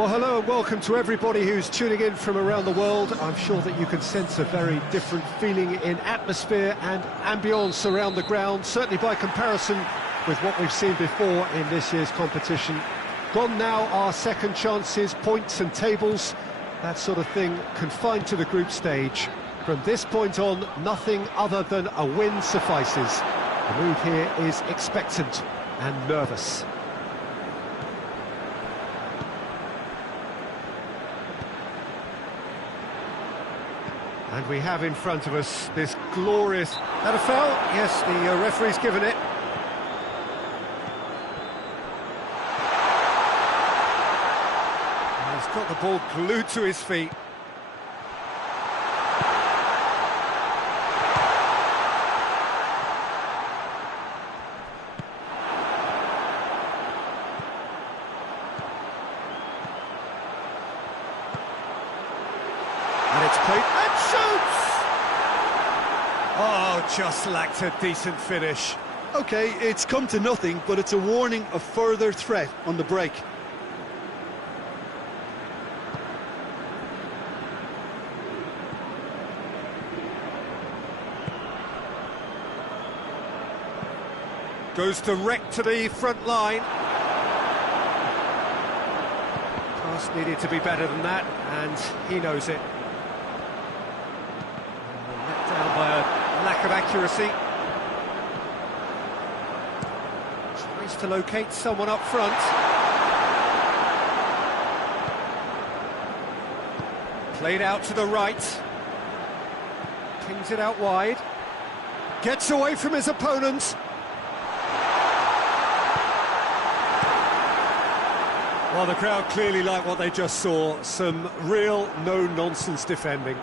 Well, hello and welcome to everybody who's tuning in from around the world. I'm sure that you can sense a very different feeling in atmosphere and ambience around the ground, certainly by comparison with what we've seen before in this year's competition. Gone now are second chances, points and tables, that sort of thing confined to the group stage. From this point on, nothing other than a win suffices. The mood here is expectant and nervous. And we have in front of us this glorious... That a foul? Yes, the referee's given it. And he's got the ball glued to his feet. And it's played... and shoots! Oh, just lacked a decent finish. OK, it's come to nothing, but it's a warning of further threat on the break. Goes direct to the front line. Pass needed to be better than that, and he knows it. Let down by a lack of accuracy. Tries to locate someone up front. Played out to the right. Pings it out wide. Gets away from his opponents. Well, the crowd clearly like what they just saw. Some real no-nonsense defending.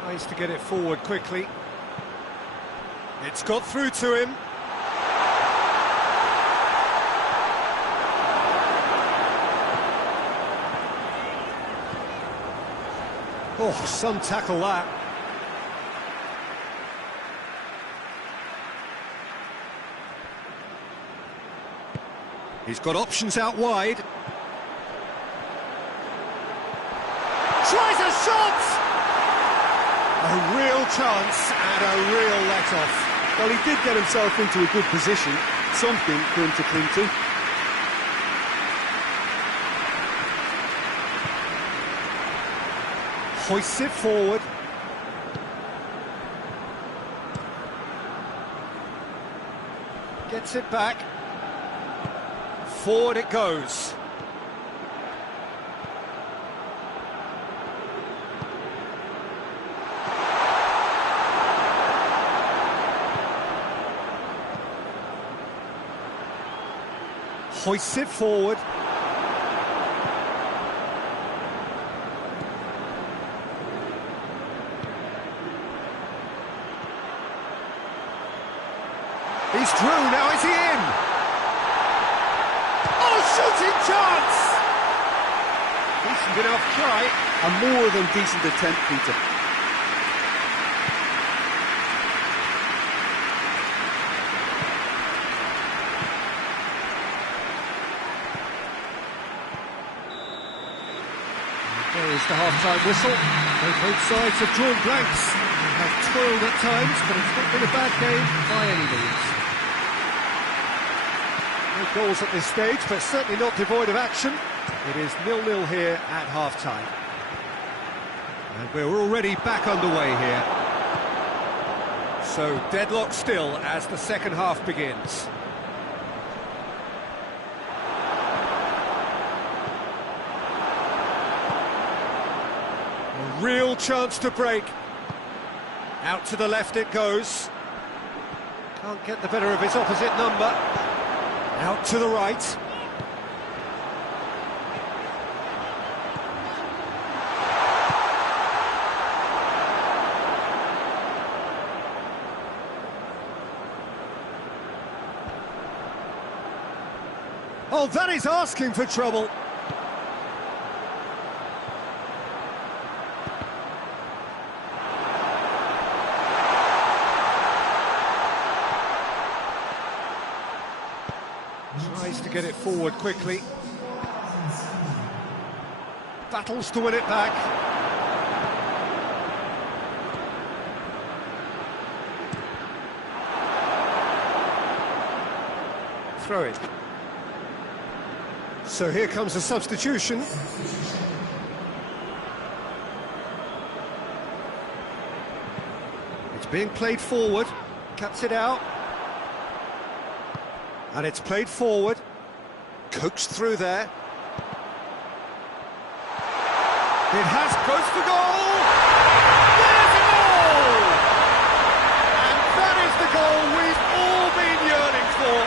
Tries to get it forward quickly. It's got through to him. Oh, some tackle that. He's got options out wide. Tries a shot! A real chance and a real let-off. Well, he did get himself into a good position, something for him to cling to. Hoists it forward. Gets it back. Forward it goes. Hoists it forward. He's through, now is he in? Shooting chance! Decent enough try. A more than decent attempt, Peter. There is the half-time whistle. Both sides have drawn blanks. They have toiled at times, but it's not been a bad game by any means. No goals at this stage, but certainly not devoid of action. It is 0-0 here at half-time. And we're already back underway here. So, deadlock still as the second half begins. A real chance to break. Out to the left it goes. Can't get the better of his opposite number. Out to the right. Oh, that is asking for trouble. Tries to get it forward quickly. Battles to win it back. Throw it. So here comes a substitution. It's being played forward. Cuts it out. And it's played forward. Coaxed through there. It has goes for goal! There's a goal! And that is the goal we've all been yearning for.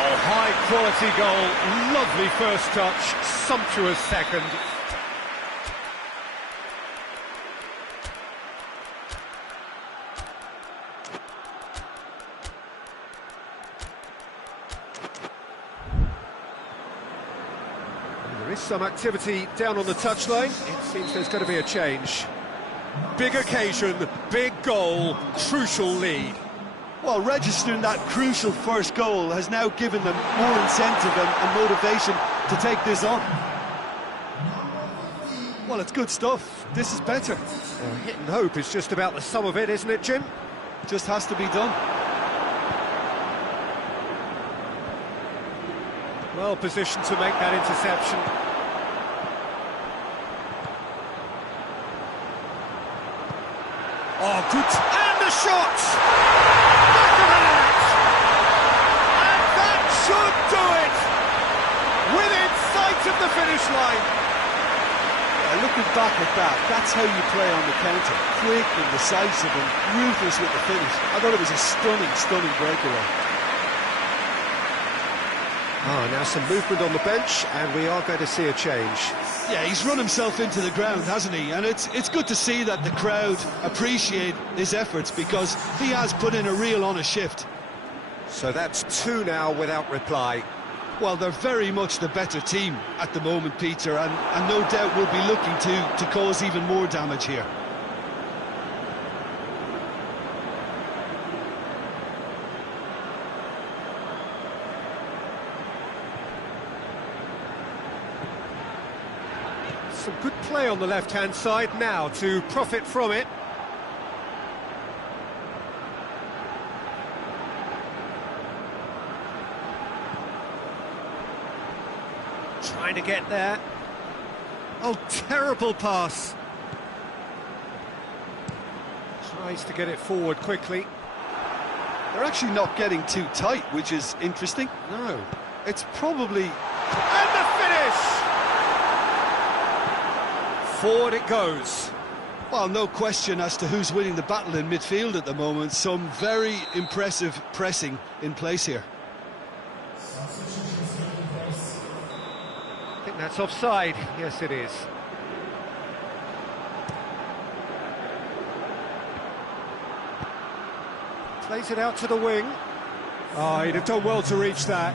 Oh, high-quality goal, lovely first touch, sumptuous second. There is some activity down on the touchline. It seems there's going to be a change. Big occasion, big goal, crucial lead. Well, registering that crucial first goal has now given them more incentive and motivation to take this on. Well, it's good stuff. This is better. Well, hit and hope is just about the sum of it, isn't it, Jim? Just has to be done. Well positioned to make that interception. Oh, good. And the shot! Back of the net! And that should do it! Within sight of the finish line. Yeah, looking back at that, that's how you play on the counter. Quick and decisive and ruthless with the finish. I thought it was a stunning, stunning breakaway. Oh, now some movement on the bench, and we are going to see a change. Yeah, he's run himself into the ground, hasn't he? And it's good to see that the crowd appreciate his efforts, because he has put in a real honest shift. So that's two now without reply. Well, they're very much the better team at the moment, Peter, and no doubt will be looking to cause even more damage here. Some good play on the left-hand side now to profit from it. Trying to get there. Oh, terrible pass. Tries to get it forward quickly. They're actually not getting too tight, which is interesting. No. It's probably... And the finish! Forward it goes. Well, no question as to who's winning the battle in midfield at the moment. Some very impressive pressing in place here. I think that's offside. Yes, it is. Plays it out to the wing. Oh, he'd have done well to reach that.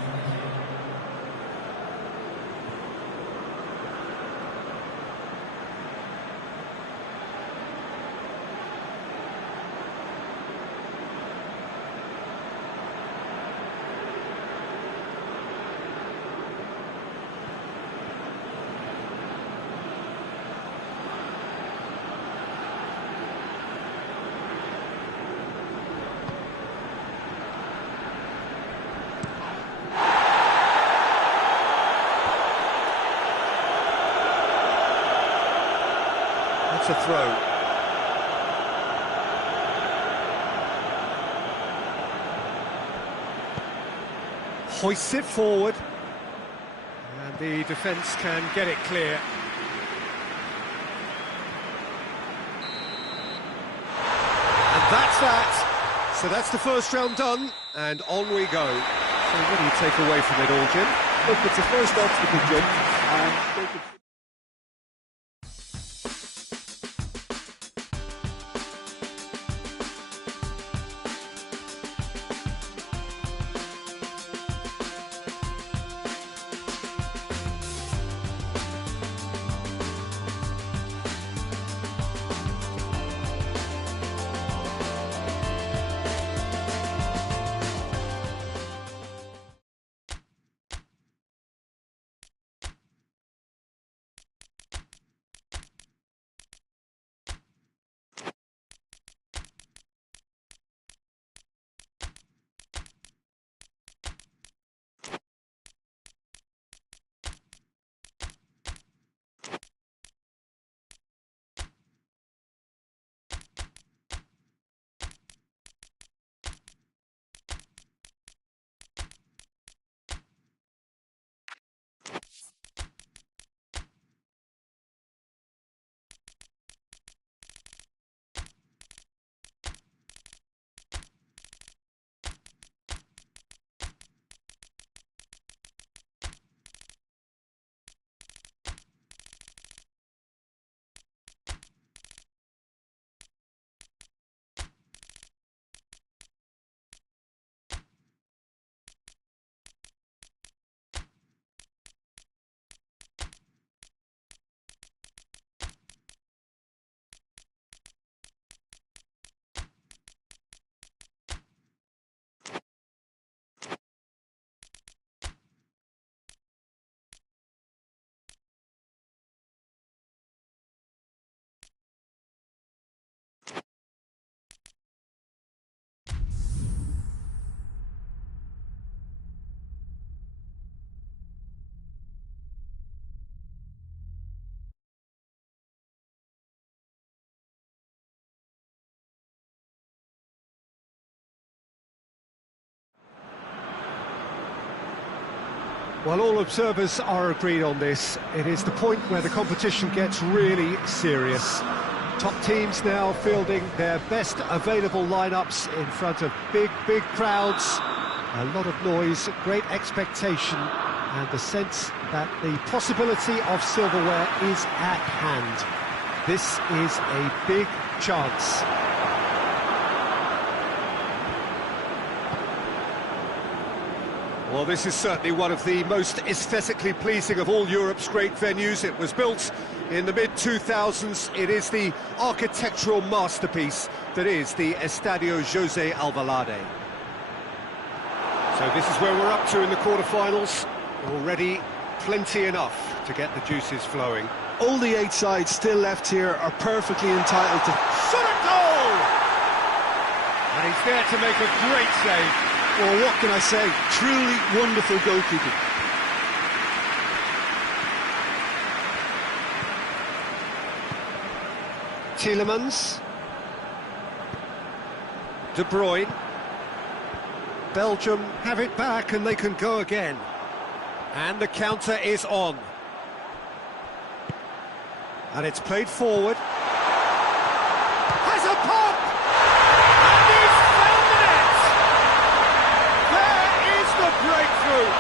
That's a throw. Hoists it forward. And the defence can get it clear. And that's that. So that's the first round done, and on we go. So what do you take away from it all, Jim? Look, it's the first obstacle jump, and they could... Well, all observers are agreed on this. It is the point where the competition gets really serious. Top teams now fielding their best available lineups in front of big crowds. A lot of noise, great expectation, and the sense that the possibility of silverware is at hand. This is a big chance. Well, this is certainly one of the most aesthetically pleasing of all Europe's great venues. It was built in the mid-2000s. It is the architectural masterpiece that is the Estadio José Alvalade. So this is where we're up to in the quarter-finals. Already plenty enough to get the juices flowing. All the 8 sides still left here are perfectly entitled to... Shot at goal! And he's there to make a great save. Well, what can I say? Truly wonderful goalkeeping. Tielemans. De Bruyne. Belgium have it back and they can go again. And the counter is on. And it's played forward. Has a pop! And he's found the net! There is the breakthrough!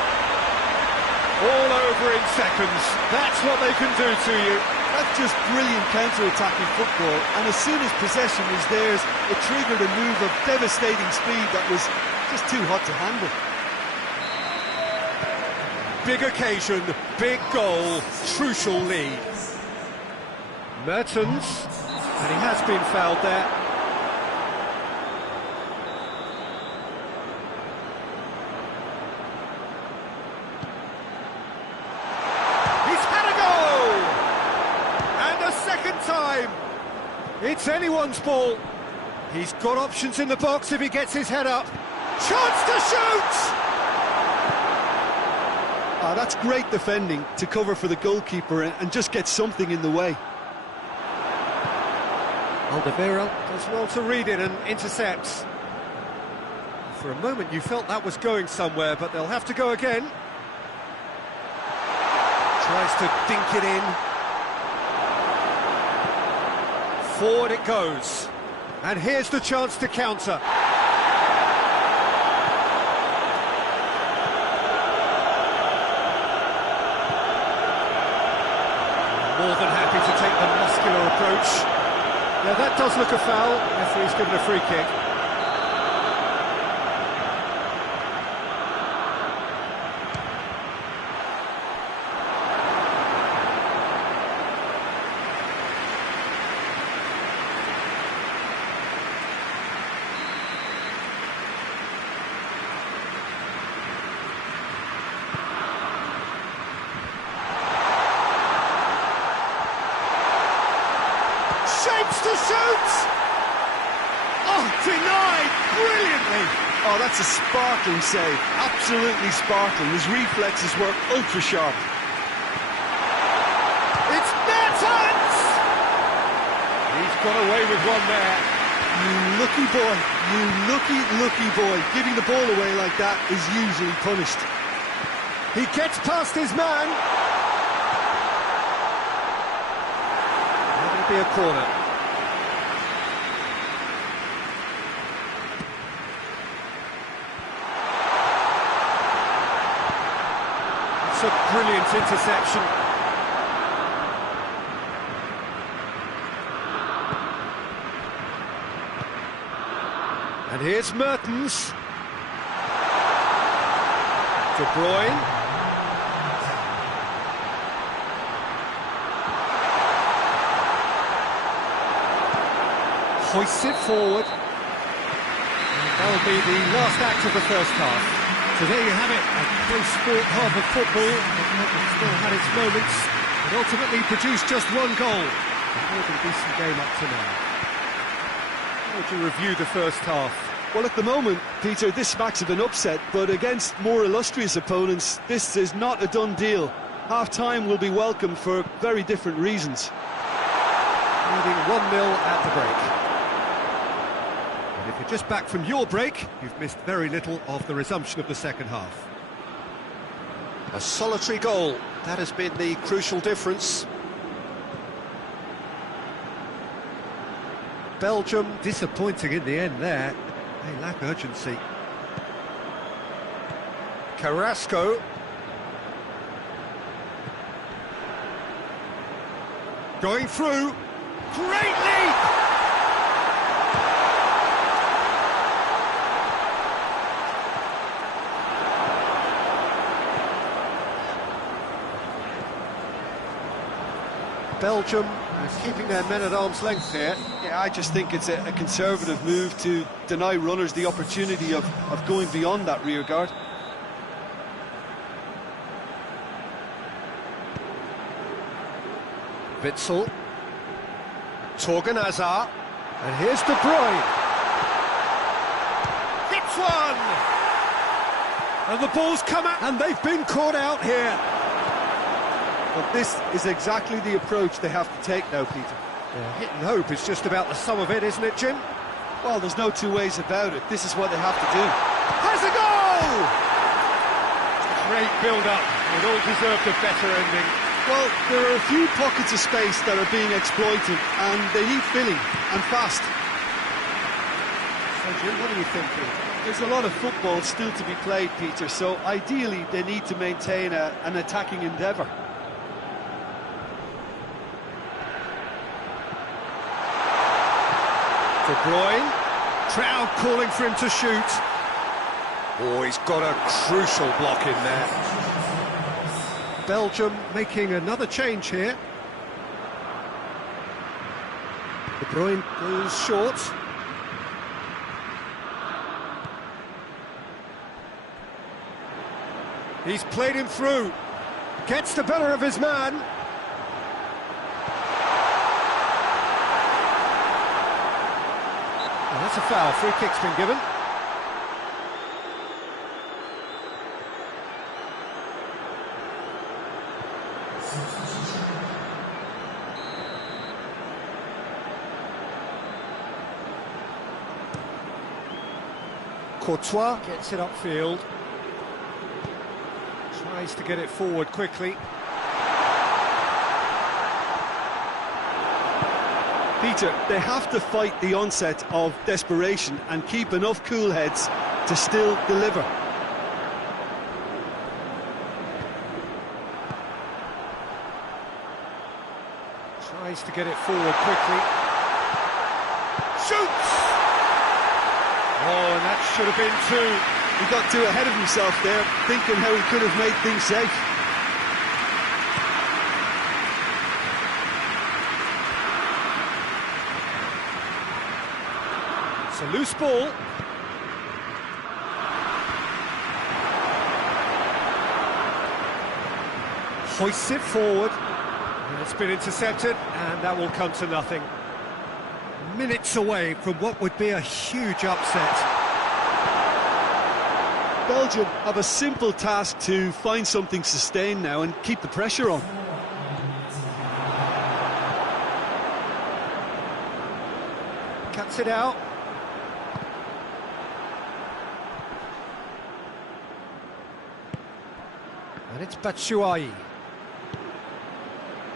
All over in seconds. That's what they can do to you. That's just brilliant counter-attacking football, and as soon as possession was theirs, it triggered a move of devastating speed that was just too hot to handle. Big occasion, big goal, crucial lead. Mertens, and he has been fouled there. He's had a goal! And a second time! It's anyone's ball. He's got options in the box if he gets his head up. Chance to shoot! That's great defending to cover for the goalkeeper and just get something in the way. Alderweireld does well to read it and intercepts. For a moment you felt that was going somewhere, but they'll have to go again. Tries to dink it in. Forward it goes. And here's the chance to counter. More than happy to take the muscular approach. Yeah, that does look a foul. Referee's given a free kick. Shapes to shoot! Oh, denied brilliantly! Oh, that's a sparkling save. Absolutely sparkling. His reflexes were ultra sharp. It's Mertens! He's got away with one there. You lucky boy. You lucky boy. Giving the ball away like that is usually punished. He gets past his man. That'll be a corner. It's a brilliant interception. And here's Mertens. De Bruyne. Hoists it forward. And that'll be the last act of the first half. So there you have it, a close sport half of football. It's still had its moments, but ultimately produced just one goal. A more than decent game up to now. How would you review the first half? Well, at the moment, Peter, this smacks of an upset, but against more illustrious opponents, this is not a done deal. Half-time will be welcome for very different reasons. Leading 1-0 at the break. And if you're just back from your break, you've missed very little of the resumption of the second half. A solitary goal, that has been the crucial difference. Belgium disappointing in the end there. They lack urgency. Carrasco. Going through. Great leap! Belgium is keeping their men at arm's length here. Yeah, I just think it's a conservative move to deny runners the opportunity of going beyond that rear guard. Witsel. Torgan Hazard. And here's De Bruyne. Hits one! And the ball's come out, and they've been caught out here. But this is exactly the approach they have to take now, Peter. Yeah, hit and hope is just about the sum of it, isn't it, Jim? Well, there's no two ways about it. This is what they have to do. Has a goal! Great build-up. It all deserved a better ending. Well, there are a few pockets of space that are being exploited, and they need filling, and fast. So, Jim, what are you thinking? There's a lot of football still to be played, Peter, so ideally they need to maintain an attacking endeavour. De Bruyne, crowd calling for him to shoot. Oh, he's got a crucial block in there. Belgium making another change here. De Bruyne goes short. He's played him through. Gets the better of his man. That's a foul. Free kick's been given. Courtois gets it upfield. Tries to get it forward quickly. Peter, they have to fight the onset of desperation and keep enough cool heads to still deliver. Tries to get it forward quickly. Shoots! Oh, and that should have been two. He got too ahead of himself there, thinking how he could have made things safe. It's a loose ball. Hoists it forward. And it's been intercepted, and that will come to nothing. Minutes away from what would be a huge upset. Belgium have a simple task to find something sustained now and keep the pressure on. Cuts it out. And it's Batshuayi.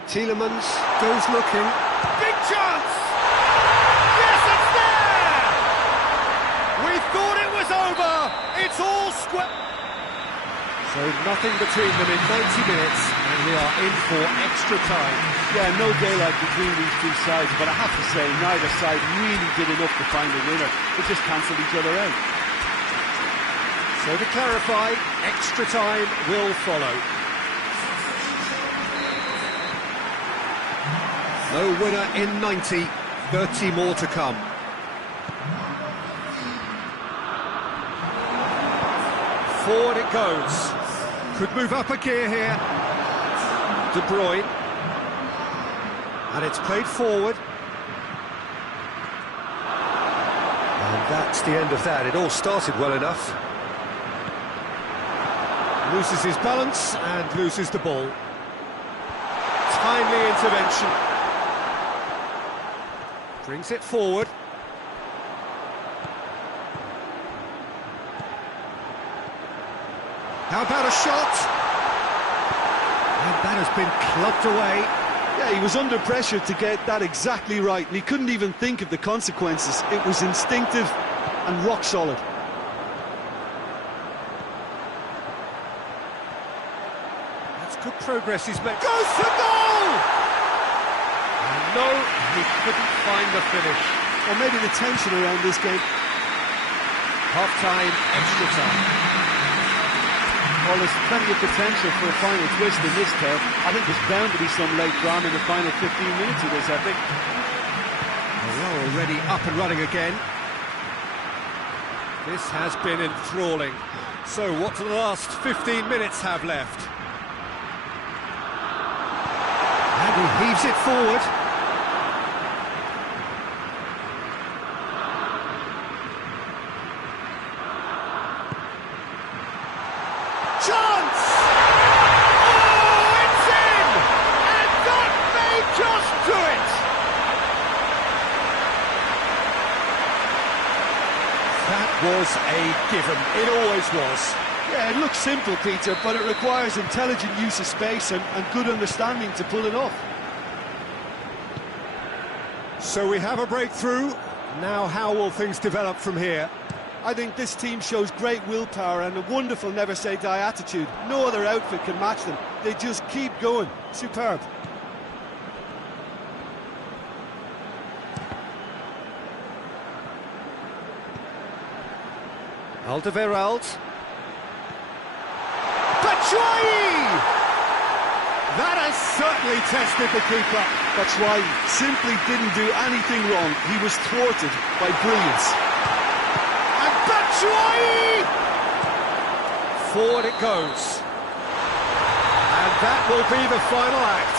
Tielemans goes looking. Big chance! Yes, it's there! We thought it was over. It's all square. So nothing between them in 90 minutes, and we are in for extra time. Yeah, no daylight between these two sides, but I have to say, neither side really did enough to find a winner. It just cancelled each other out. So to clarify, extra time will follow. No winner in 90, 30 more to come. Forward it goes. Could move up a gear here. De Bruyne. And it's played forward. And that's the end of that. It all started well enough. Loses his balance and loses the ball. Timely intervention. Brings it forward. How about a shot? And that has been clubbed away. Yeah, he was under pressure to get that exactly right, and he couldn't even think of the consequences. It was instinctive and rock solid. That's good progress he's made. Goes for goal! And no, he couldn't find the finish. Or maybe the tension around this game. Half-time, extra time. Well, there's plenty of potential for a final twist in this turf. I think there's bound to be some late drama in the final 15 minutes of this epic. Well, we're already up and running again. This has been enthralling. So what do the last 15 minutes have left? And he heaves it forward. Chance! Oh, it's in! And that may just do it! That was a given. It always was. Yeah, it looks simple, Peter, but it requires intelligent use of space and good understanding to pull it off. So we have a breakthrough. Now how will things develop from here? I think this team shows great willpower and a wonderful never-say-die attitude. No other outfit can match them. They just keep going. Superb. Alderweireld. Batshuayi! That has certainly tested the keeper. Batshuayi simply didn't do anything wrong. He was thwarted by brilliance. And Batshuayi! Forward it goes. And that will be the final act.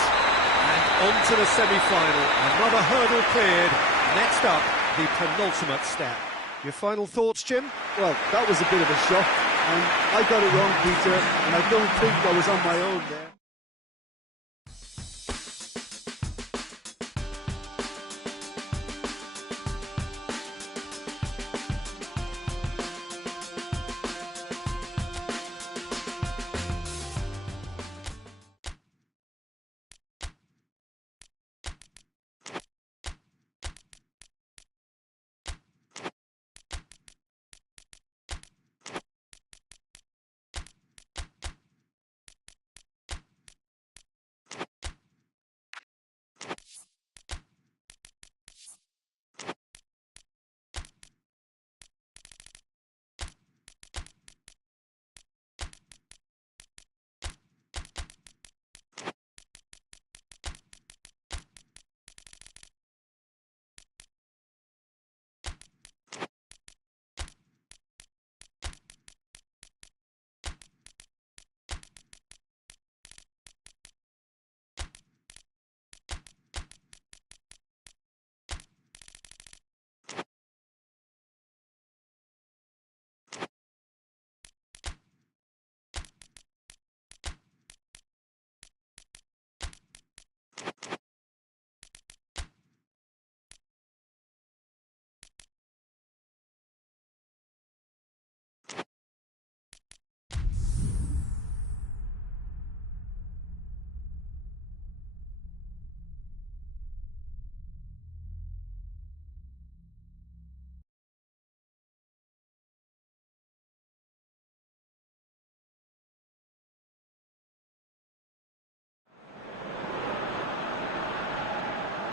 And on to the semi-final. Another hurdle cleared. Next up, the penultimate step. Your final thoughts, Jim? Well, that was a bit of a shock. And I got it wrong, Peter, and I don't think I was on my own there.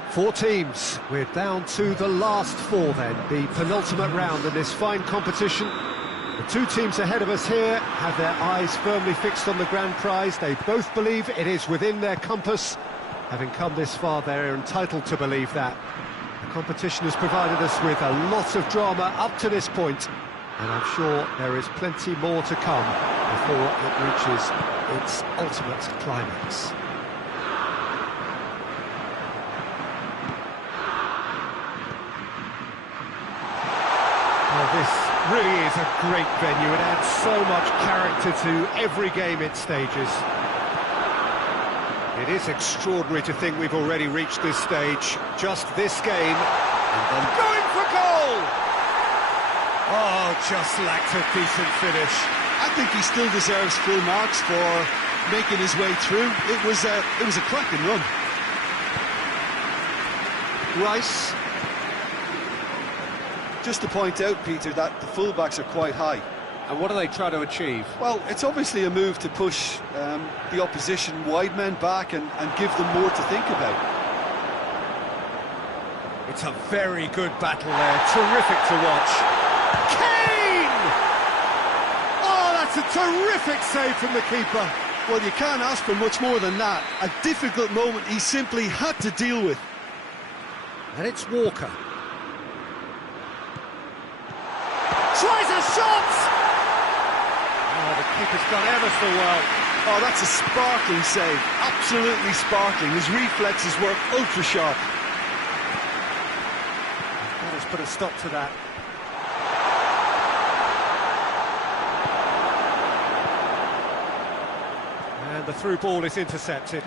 Four teams. We're down to the last four then, the penultimate round in this fine competition. The two teams ahead of us here have their eyes firmly fixed on the grand prize. They both believe it is within their compass. Having come this far, they're entitled to believe that. The competition has provided us with a lot of drama up to this point, and I'm sure there is plenty more to come before it reaches its ultimate climax. This really is a great venue. It adds so much character to every game it stages. It is extraordinary to think we've already reached this stage, just this game, and then going for goal! Oh, just lacked a decent finish. I think he still deserves full marks for making his way through. It was a cracking run. Rice. Just to point out, Peter, that the fullbacks are quite high. And what do they try to achieve? Well, it's obviously a move to push the opposition wide men back and give them more to think about. It's a very good battle there, terrific to watch. Kane! Oh, that's a terrific save from the keeper. Well, you can't ask for much more than that. A difficult moment he simply had to deal with. And it's Walker. Tries a shot! Oh, the keeper's done ever so well. Oh, that's a sparkling save. Absolutely sparkling. His reflexes work ultra sharp. That has put a stop to that. And the through ball is intercepted.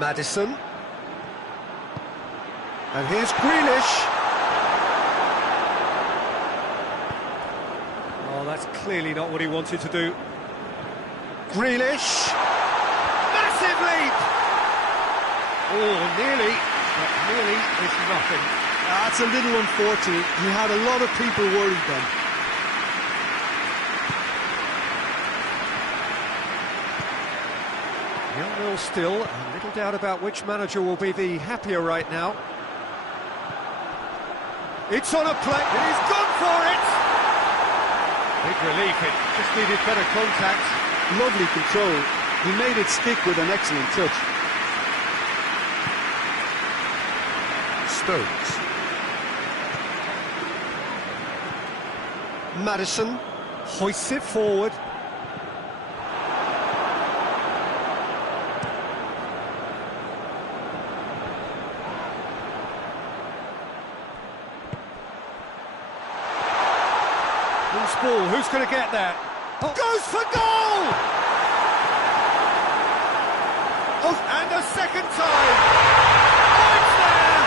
Maddison. And here's Grealish. Oh, that's clearly not what he wanted to do. Grealish. Massive leap! Oh, nearly. But nearly is nothing. That's a little unfortunate. He had a lot of people worried then. Nil-nil still. A little doubt about which manager will be the happier right now. It's on a plate, and he's gone for it! Big relief, it just needed better contact. Lovely control. He made it stick with an excellent touch. Stones. Maddison hoists it forward. Loose ball, who's going to get there? Oh. Goes for goal! Oh, and a second time! Oh, it's there!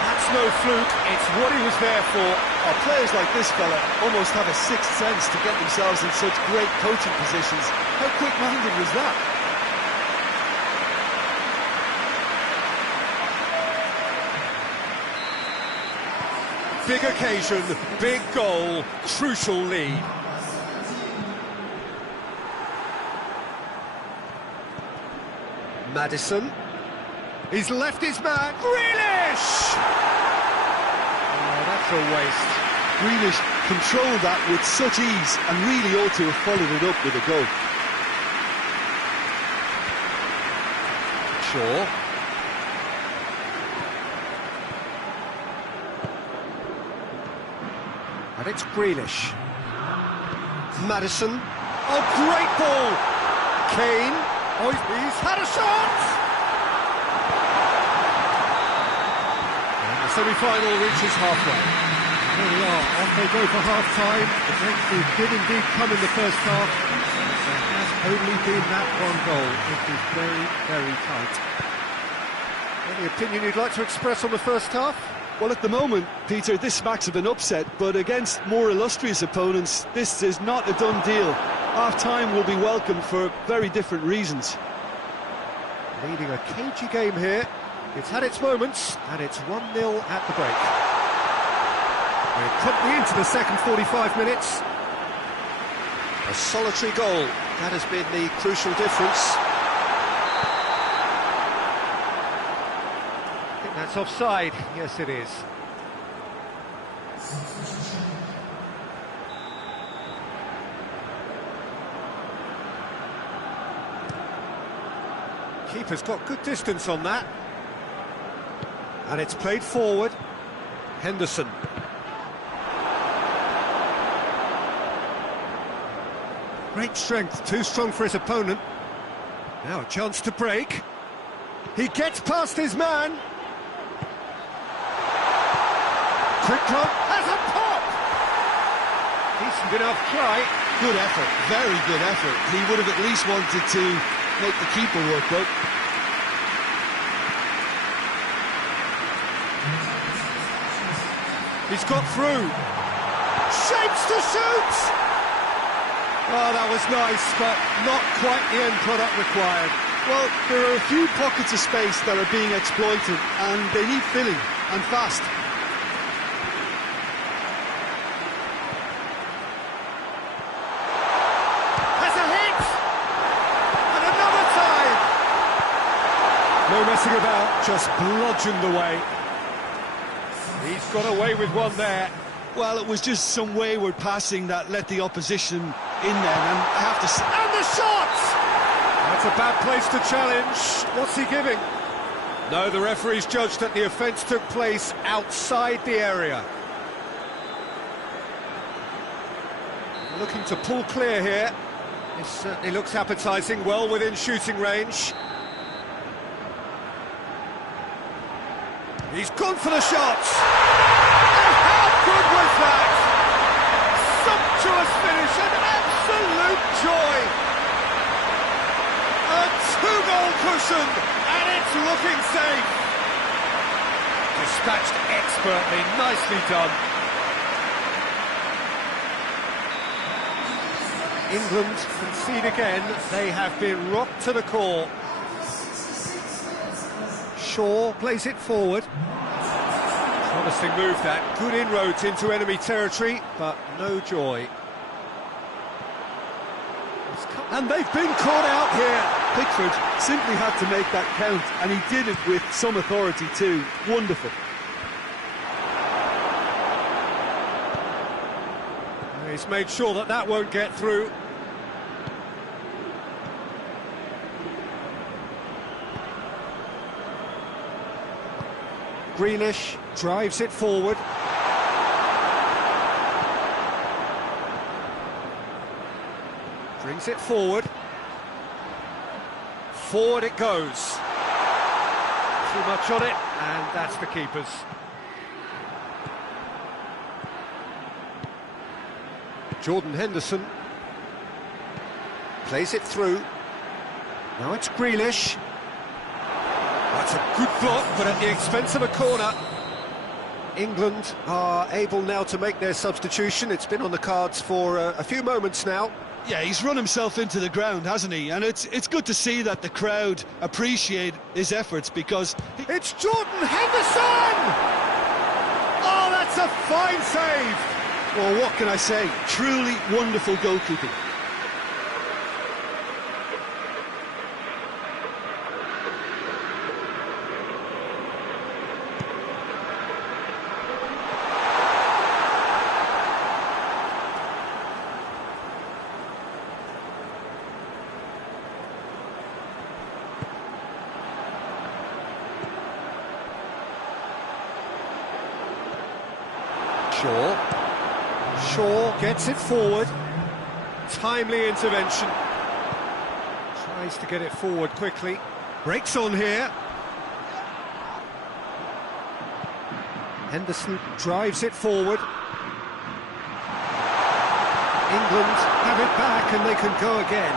That's no fluke, it's what he was there for. Oh, players like this fella almost have a sixth sense to get themselves in such great coaching positions. How quick-minded was that? Big occasion, big goal, crucial lead. Maddison. He's left his man. Grealish! Oh, that's a waste. Grealish controlled that with such ease and really ought to have followed it up with a goal. Sure. And it's Grealish. Maddison. Oh, great ball! Kane. Oh, he's had a shot! And the semi-final reaches halfway. There we are, off they go for half-time. The breakthrough did indeed come in the first half. There has only been that one goal. It is very, very tight. Any opinion you'd like to express on the first half? Well, at the moment, Peter, this smacks of an upset, but against more illustrious opponents, this is not a done deal. Half-time will be welcomed for very different reasons. Leading a cagey game here. It's had its moments, and it's 1-0 at the break. We're promptly into the second 45 minutes. A solitary goal. That has been the crucial difference. I think that's offside. Yes, it is. Keeper's got good distance on that. And it's played forward. Henderson. Great strength, too strong for his opponent. Now a chance to break. He gets past his man. Quick drop, has a pop! Decent enough try. Good effort, very good effort. He would have at least wanted to make the keeper work out. He's got through. Shapes to shoot! Oh, that was nice, but not quite the end product required. Well, there are a few pockets of space that are being exploited, and they need filling, and fast. Has a hit! And another time! No messing about, just bludgeoned away. He's got away with one there. Well, it was just some wayward passing that let the opposition in there, and I have to say... And the shot! That's a bad place to challenge. What's he giving? No, the referee's judged that the offence took place outside the area. Looking to pull clear here. This certainly looks appetising, well within shooting range. He's gone for the shot! And how good was that? Sumptuous finish, an absolute joy! A two-goal cushion, and it's looking safe! Dispatched expertly, nicely done. England concede again, they have been rocked to the core. Shaw plays it forward. Promising move that, good inroads into enemy territory, but no joy. And they've been caught out here. Pickford simply had to make that count, and he did it with some authority too. Wonderful. He's made sure that that won't get through. Grealish drives it forward. Brings it forward. Forward it goes. Too much on it, and that's the keeper's. Jordan Henderson plays it through. Now it's Grealish. That's a good block, but at the expense of a corner. England are able now to make their substitution. It's been on the cards for a few moments now. Yeah, he's run himself into the ground, hasn't he? And it's good to see that the crowd appreciate his efforts, because... It's Jordan Henderson! Oh, that's a fine save! Well, what can I say? Truly wonderful goalkeeping. Shaw gets it forward. Timely intervention. Tries to get it forward quickly. Breaks on here. Henderson drives it forward. England have it back and they can go again.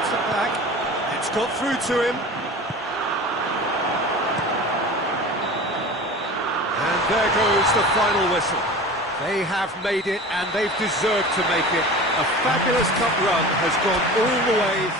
It's it back. It's got through to him. There goes the final whistle. They have made it, and they've deserved to make it. A fabulous cup run has gone all the way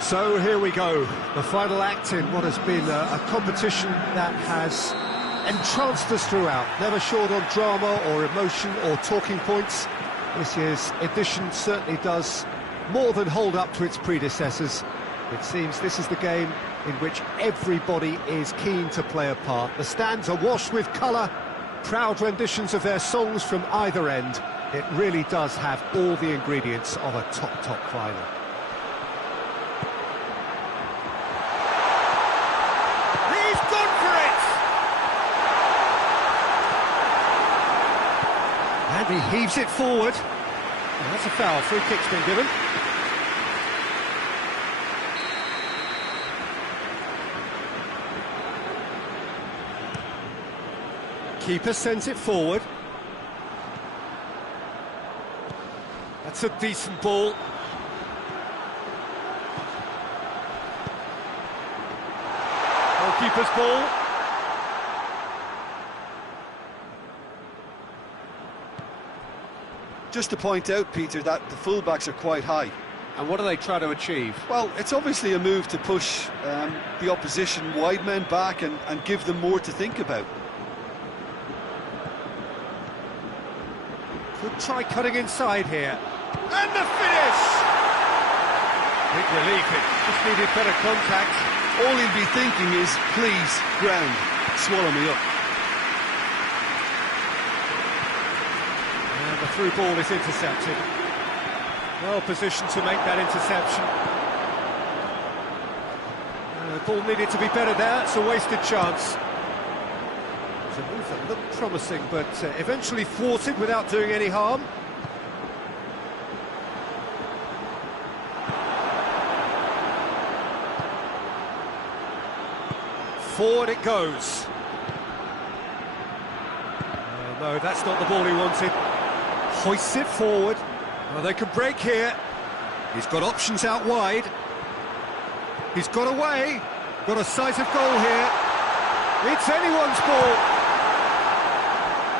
So here we go, the final act in what has been a competition that has entranced us throughout, never short on drama or emotion or talking points. This year's edition certainly does more than hold up to its predecessors. It seems this is the game in which everybody is keen to play a part. The stands are washed with colour, proud renditions of their songs from either end. It really does have all the ingredients of a top final. He's gone for it! And he heaves it forward. Well, that's a foul, free kick's been given. Keeper sends it forward. That's a decent ball. Goalkeeper's ball. Just to point out, Peter, that the fullbacks are quite high. And what do they try to achieve? Well, it's obviously a move to push the opposition wide men back and give them more to think about. Could try cutting inside here. And the finish! Big relief, it just needed better contact. All he'll be thinking is, please, ground, swallow me up. And the through ball is intercepted. Well positioned to make that interception. The ball needed to be better there, it's a wasted chance. It's a move that looked promising, but eventually thwarted without doing any harm. Forward it goes. No, that's not the ball he wanted. Hoists it forward. Well, they can break here. He's got options out wide. He's got away. Got a sight of goal here. It's anyone's ball.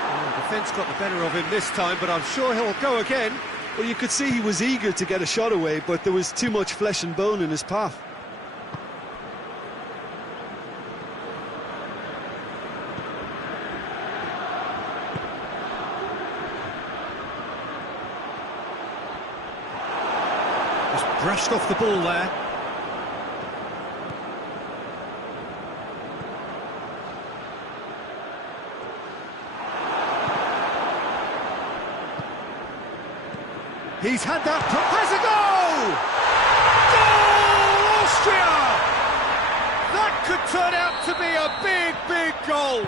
Well, the defence got the better of him this time, but I'm sure he'll go again. Well, you could see he was eager to get a shot away, but there was too much flesh and bone in his path. Brushed off the ball there. He's had that, has a goal! Goal, Austria! That could turn out to be a big goal.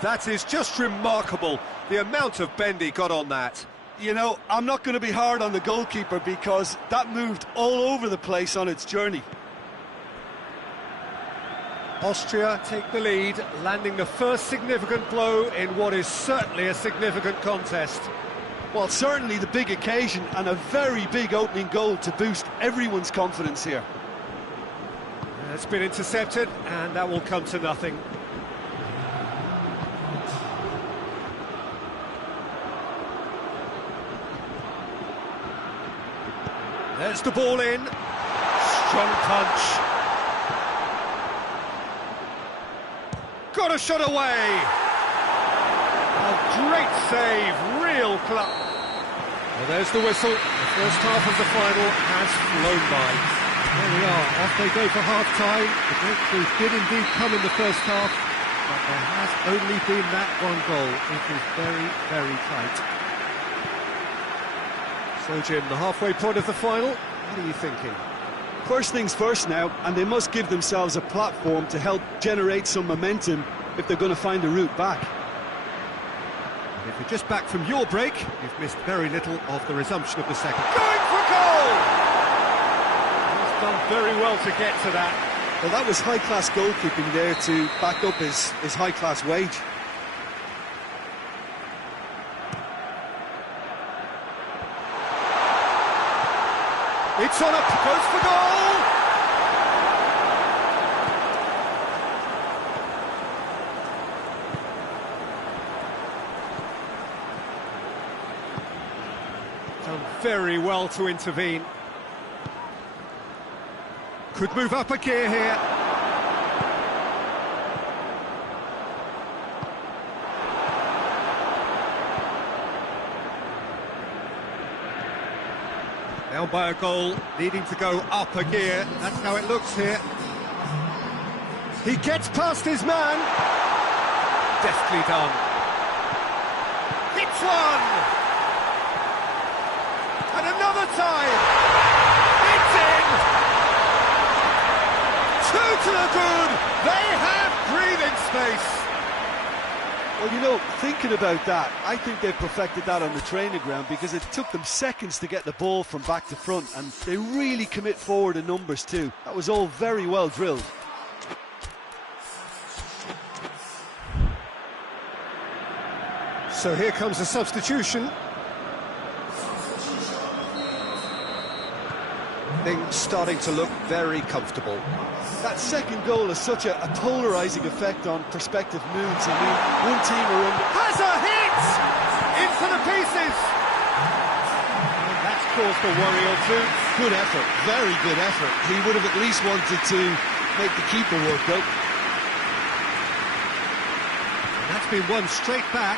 That is just remarkable, the amount of bend he got on that. You know, I'm not going to be hard on the goalkeeper because that moved all over the place on its journey. Austria take the lead, landing the first significant blow in what is certainly a significant contest. Well, certainly the big occasion and a very big opening goal to boost everyone's confidence here. It's been intercepted, and that will come to nothing. There's the ball in. Strong punch. Got a shot away. A great save, real club. Well, there's the whistle. The first half of the final has flown by. There we are, off they go for half-time. The breakthrough did indeed come in the first half, but there has only been that one goal. It is very tight. So, Jim, the halfway point of the final, what are you thinking? First things first now, and they must give themselves a platform to help generate some momentum if they're going to find a route back. And if you're just back from your break, you've missed very little of the resumption of the second. Going for goal! He's done very well to get to that. Well, that was high-class goalkeeping there to back up his high-class wage. It's on, goes for goal! Done very well to intervene. Could move up a gear here. Down by a goal, needing to go up a gear. That's how it looks here. He gets past his man. Deftly done. Hits one! And another time! It's in! Two to the good! They have breathing space! Well, you know, thinking about that, I think they perfected that on the training ground because it took them seconds to get the ball from back to front, and they really commit forward in numbers too. That was all very well drilled. So here comes a substitution. Things starting to look very comfortable. That second goal has such a polarising effect on prospective moods. I mean, one team are under... Has a hit! In for the pieces! That's caused a worry or two. Good effort, very good effort. He would have at least wanted to make the keeper work, though. And that's been won straight back.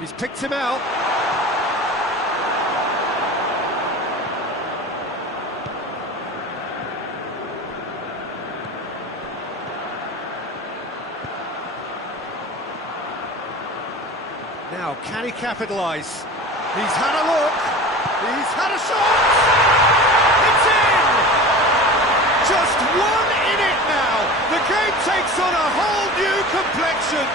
He's picked him out. Now, can he capitalise? He's had a look. He's had a shot. It's in! Just one in it now. The game takes on a whole new complexion.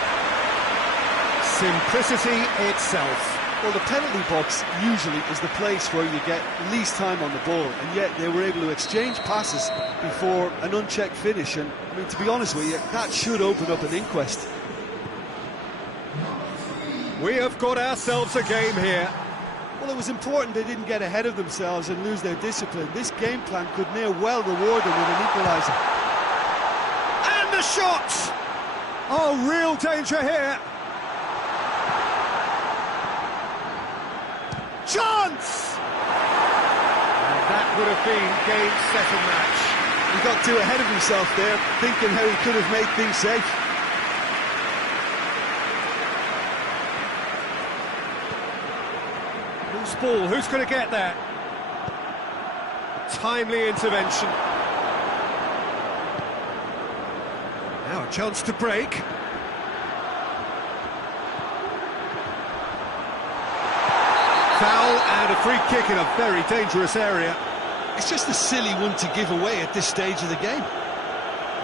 Simplicity itself. Well, the penalty box usually is the place where you get least time on the ball, and yet they were able to exchange passes before an unchecked finish. And I mean, to be honest with you, that should open up an inquest. We have got ourselves a game here. Well, it was important they didn't get ahead of themselves and lose their discipline. This game plan could near well reward them with an equaliser. And the shot! Oh, real danger here. Chance! And that would have been game, set and match. He got too ahead of himself there, thinking how he could have made things safe. Loose ball, who's going to get that? Timely intervention. Now a chance to break. Foul and a free kick in a very dangerous area. It's just a silly one to give away at this stage of the game.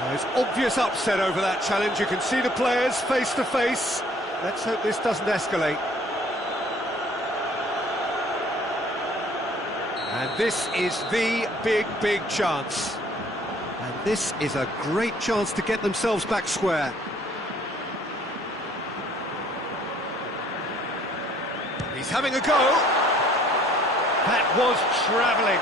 There's obvious upset over that challenge. You can see the players face to face. Let's hope this doesn't escalate. And this is the big chance. And this is a great chance to get themselves back square. He's having a go. That was travelling.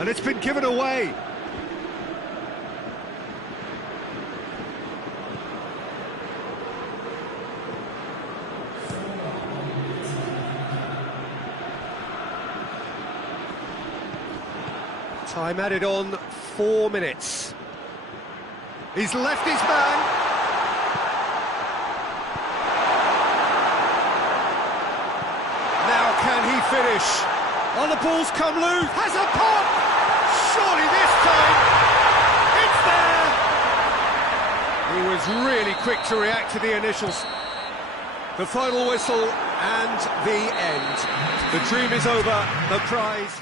And it's been given away. Time added on, 4 minutes. He's left his man. Now can he finish? Oh, the ball's come loose. Has a pop. Surely this time. It's there. He was really quick to react to the initials. The final whistle and the end. The dream is over. The prize...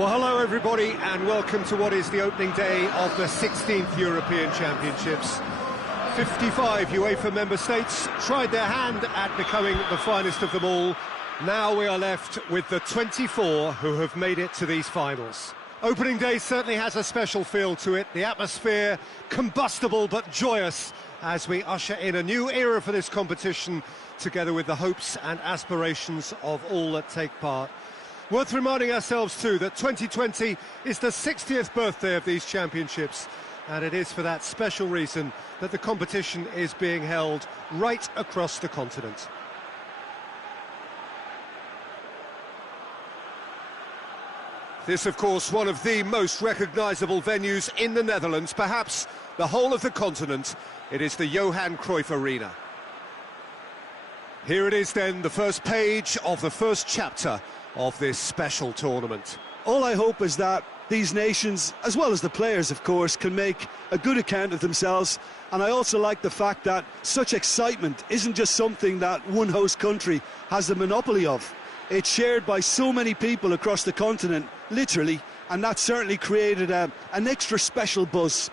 Well, hello everybody, and welcome to what is the opening day of the 16th European Championships. 55 UEFA member states tried their hand at becoming the finest of them all. Now we are left with the 24 who have made it to these finals. Opening day certainly has a special feel to it. The atmosphere combustible but joyous as we usher in a new era for this competition, together with the hopes and aspirations of all that take part. Worth reminding ourselves too that 2020 is the 60th birthday of these championships, and it is for that special reason that the competition is being held right across the continent. This, of course, one of the most recognisable venues in the Netherlands, perhaps the whole of the continent. It is the Johan Cruyff Arena. Here it is then, the first page of the first chapter of this special tournament. All I hope is that these nations, as well as the players of course, can make a good account of themselves, and I also like the fact that such excitement isn't just something that one host country has the monopoly of. It's shared by so many people across the continent, literally, and that certainly created an extra special buzz.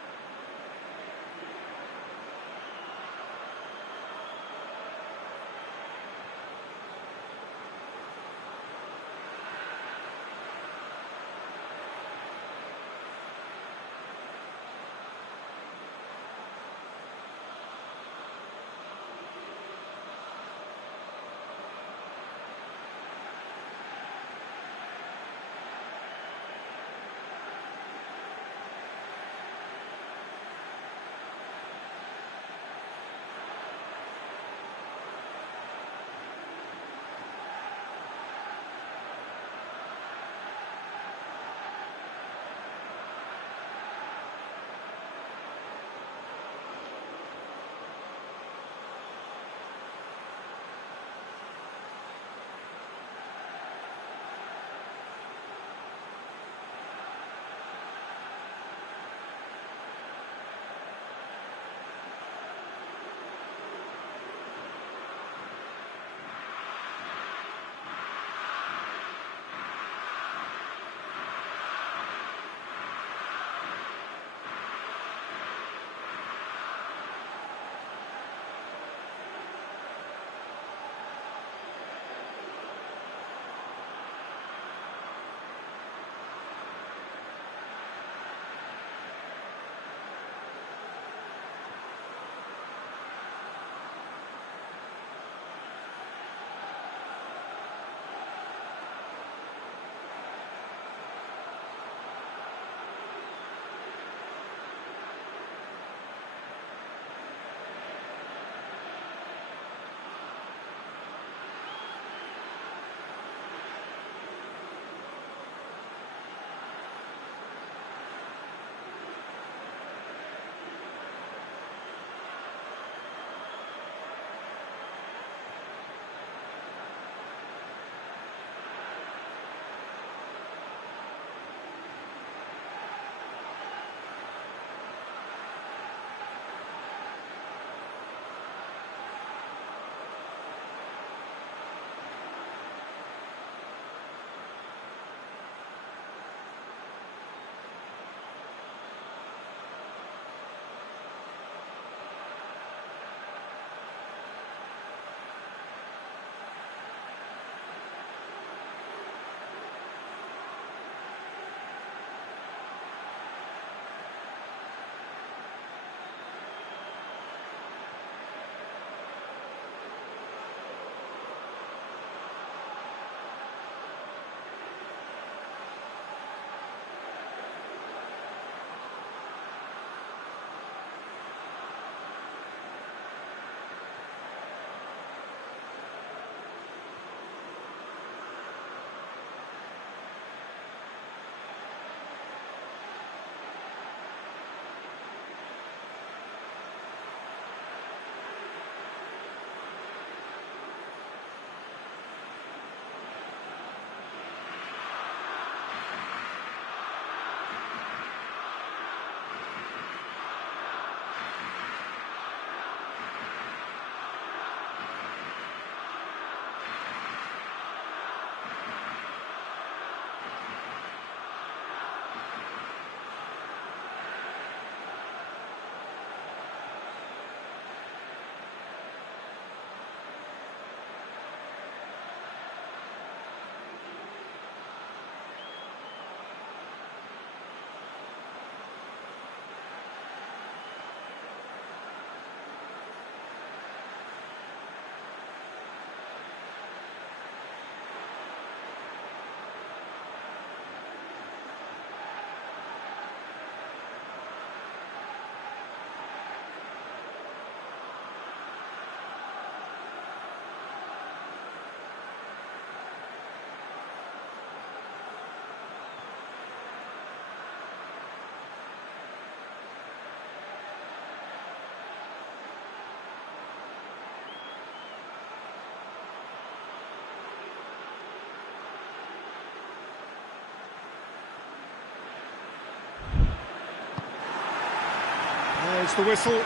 There's the whistle.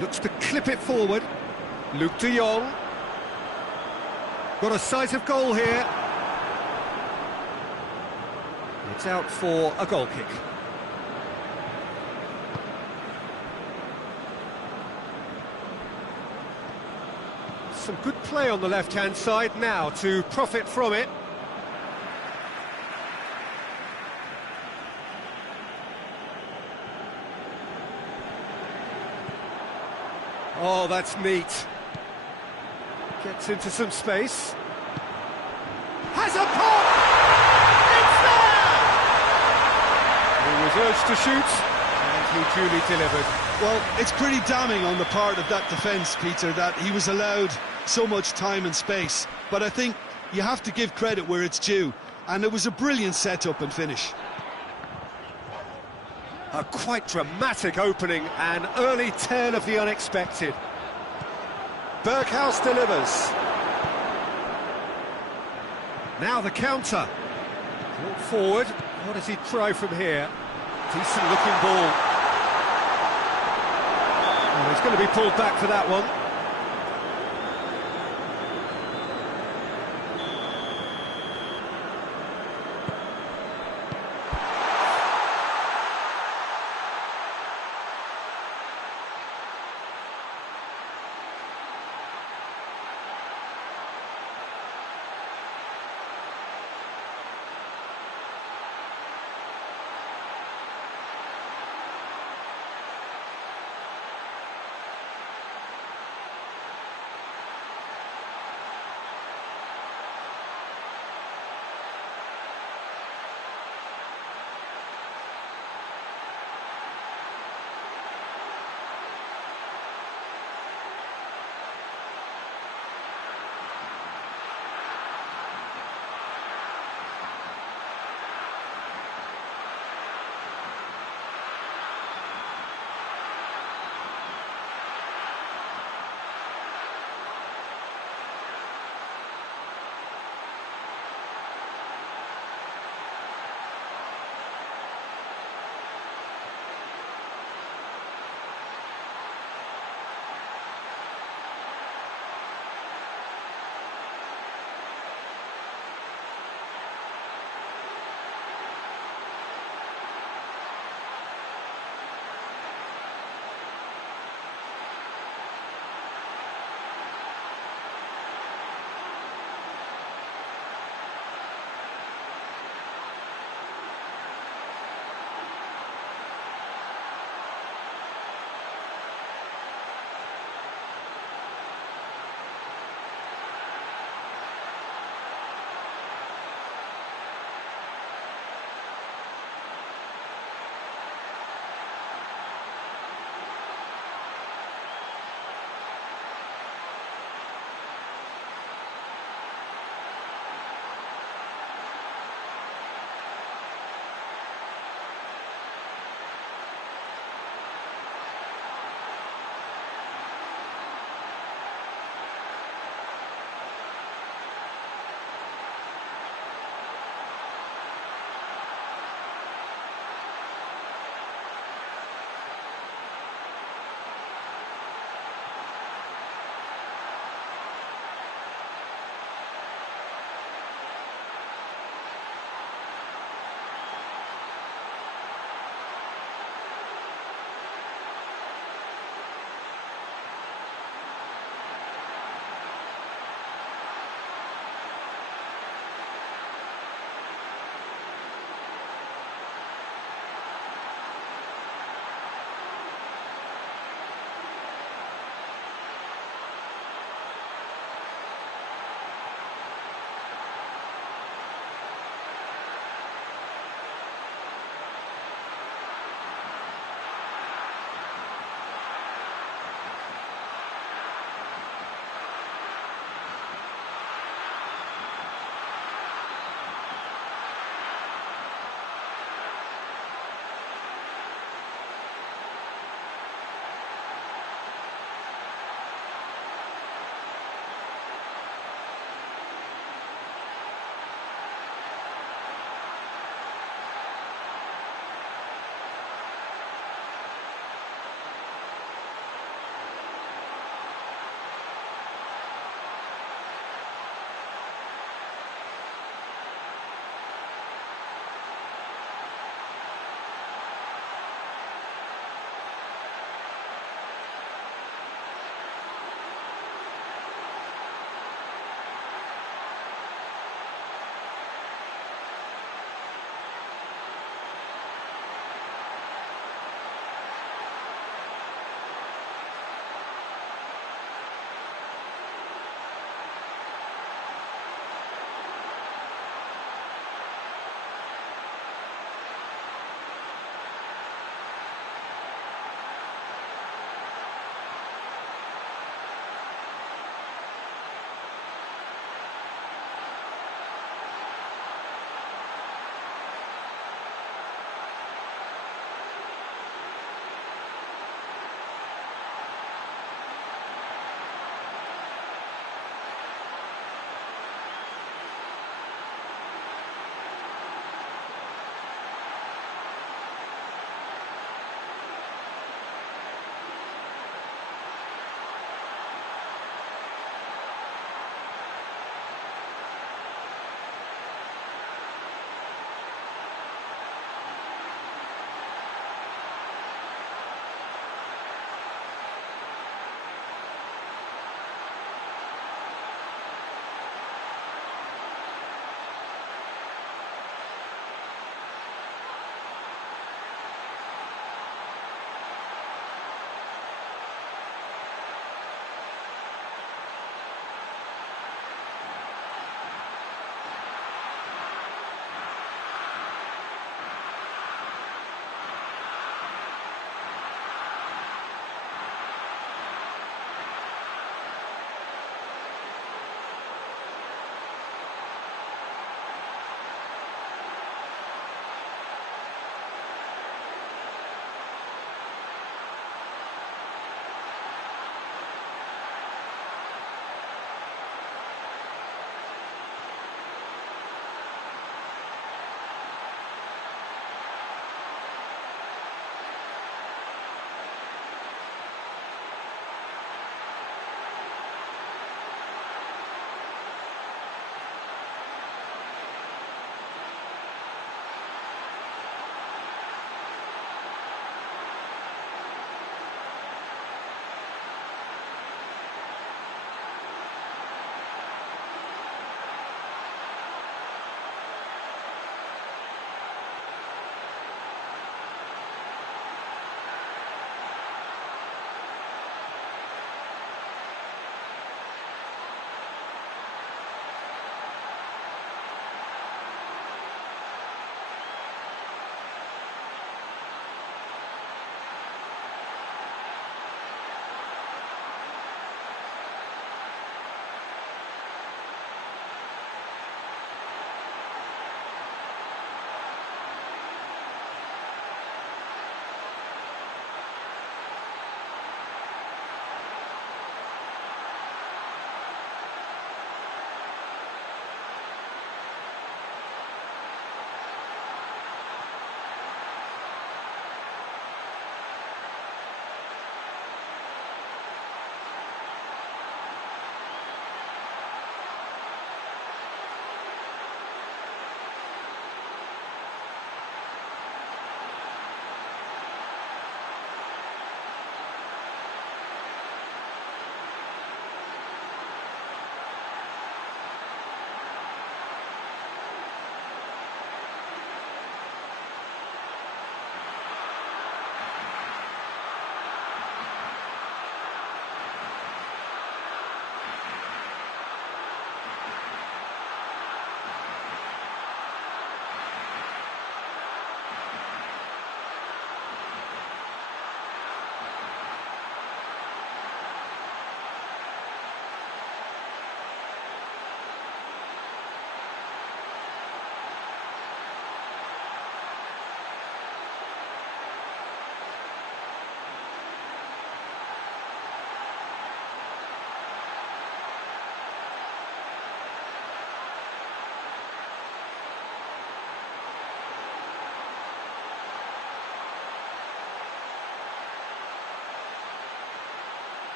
Looks to clip it forward. Luke de Jong. Got a sight of goal here. It's out for a goal kick. Some good play on the left-hand side now to profit from it. Oh, that's neat. Gets into some space. Has a pop! It's there! He was urged to shoot, and he duly delivered. Well, it's pretty damning on the part of that defence, Peter, that he was allowed so much time and space. But I think you have to give credit where it's due, and it was a brilliant set-up and finish. A quite dramatic opening, an early tale of the unexpected. Berghaus delivers. Now the counter. Brought forward. What does he try from here? Decent looking ball. Oh, he's going to be pulled back for that one.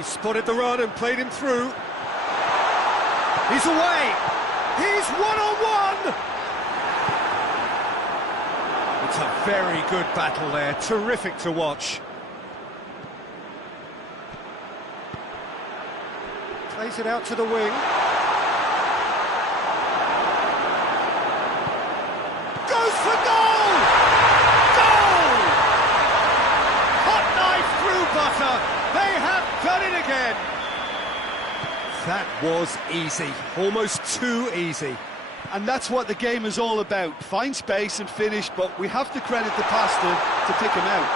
He spotted the run and played him through. He's away! He's one-on-one! It's a very good battle there, terrific to watch. Plays it out to the wing. Goes for goal! Goal! Hot knife through butter. They have done it again. That was easy, almost too easy. And that's what the game is all about. Find space and finish, but we have to credit the pasta to pick him out.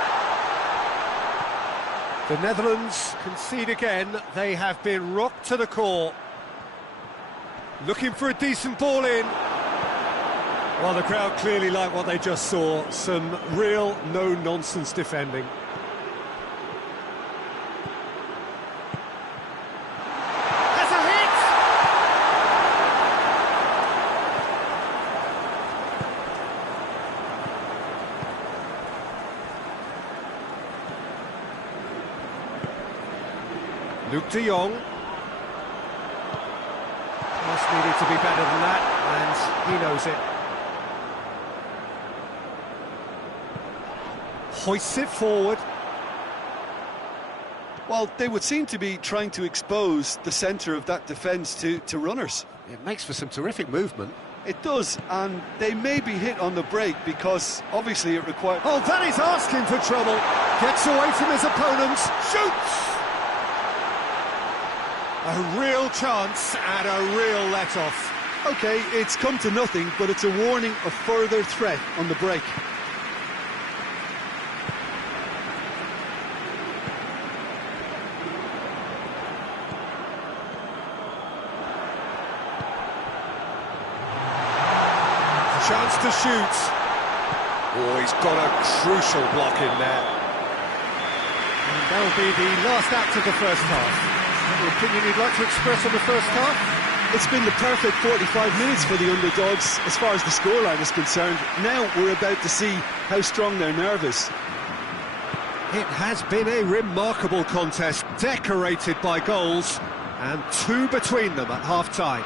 The Netherlands concede again. They have been rocked to the core. Looking for a decent ball in. Well, the crowd clearly like what they just saw. Some real no-nonsense defending. Has a hit! Luke de Jong. Pass needed to be better than that, and he knows it. Hoists it forward. Well, they would seem to be trying to expose the centre of that defence to runners. It makes for some terrific movement. It does, and they may be hit on the break because obviously it requires... Oh, that is asking for trouble. Gets away from his opponents, shoots! A real chance and a real let-off. OK, it's come to nothing, but it's a warning of further threat on the break. Chance to shoot. Oh, he's got a crucial block in there. And that'll be the last act of the first half. Any opinion you'd like to express on the first half? It's been the perfect 45 minutes for the underdogs as far as the scoreline is concerned. Now we're about to see how strong their nerve is. It has been a remarkable contest, decorated by goals, and two between them at half-time.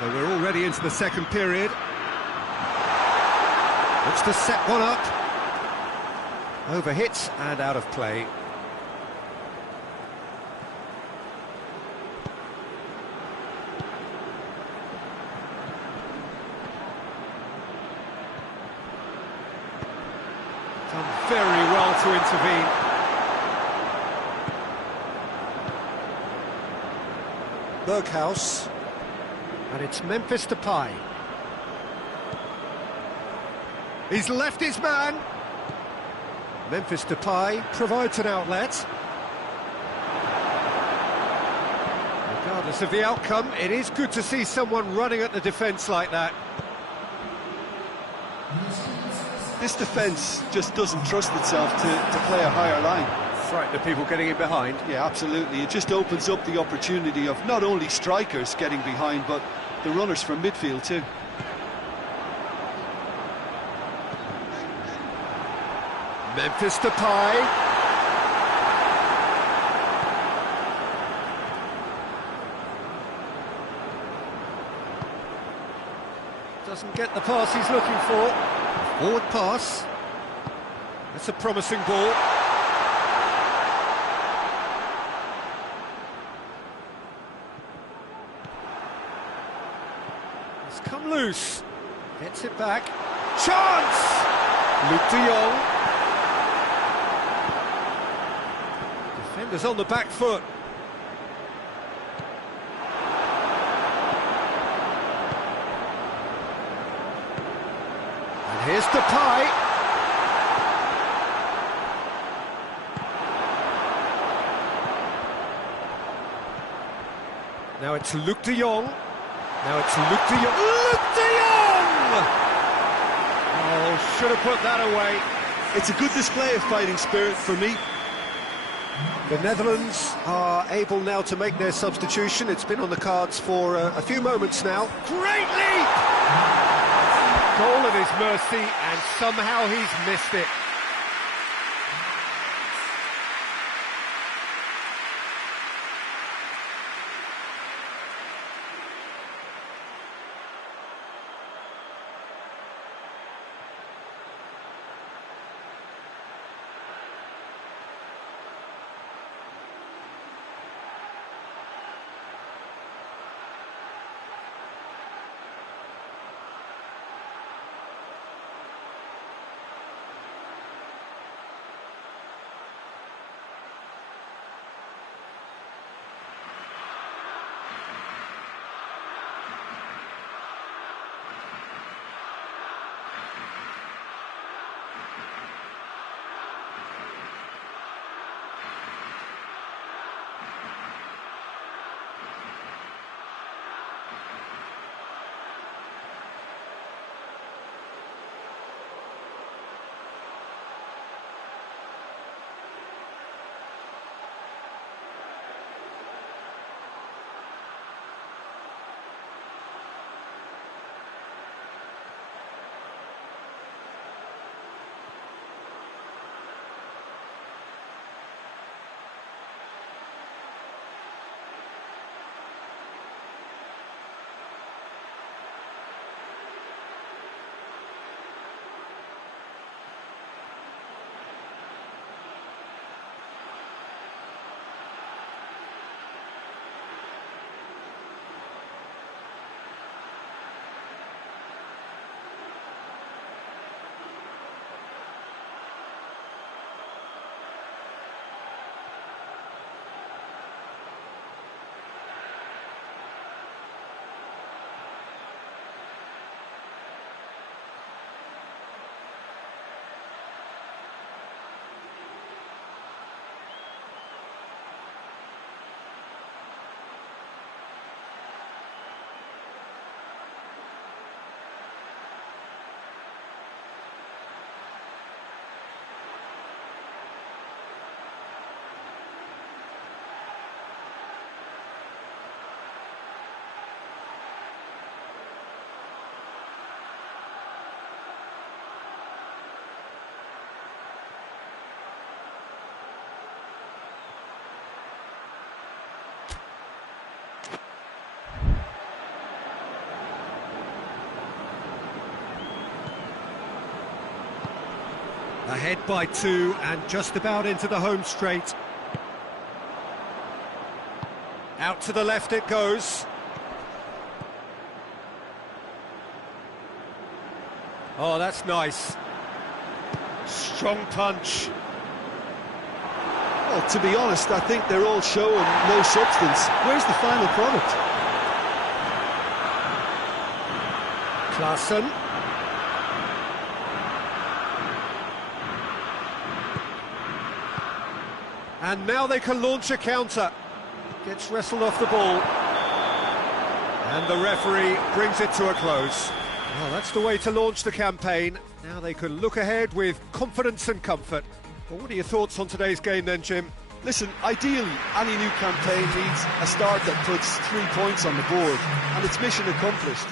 So we're already into the second period. Looks to set one up. Overhit and out of play. Done very well to intervene. Berghaus. And it's Memphis Depay. He's left his man. Memphis Depay provides an outlet. Regardless of the outcome, it is good to see someone running at the defence like that. This defence just doesn't trust itself to play a higher line. Frighten the people getting in behind. Yeah, absolutely. It just opens up the opportunity of not only strikers getting behind, but the runners from midfield too. Memphis Depay. Doesn't get the pass he's looking for. Forward pass. That's a promising ball. It's come loose. Gets it back. Chance! Luke de Jong. Defenders on the back foot. And here's Depay. Now it's Luke de Jong. Now it's Luke de Jong. Luke de Jong! Oh, should have put that away. It's a good display of fighting spirit for me. The Netherlands are able now to make their substitution. It's been on the cards for a few moments now. Great leap! Goal at his mercy, and somehow he's missed it. Ahead by 2 and just about into the home straight. Out to the left it goes. Oh, that's nice. Strong punch. Well, to be honest, I think they're all show and no substance. Where's the final product? Klaassen. And now they can launch a counter. Gets wrestled off the ball. And the referee brings it to a close. Well, that's the way to launch the campaign. Now they can look ahead with confidence and comfort. Well, what are your thoughts on today's game then, Jim? Listen, ideally, any new campaign needs a start that puts 3 points on the board, and it's mission accomplished.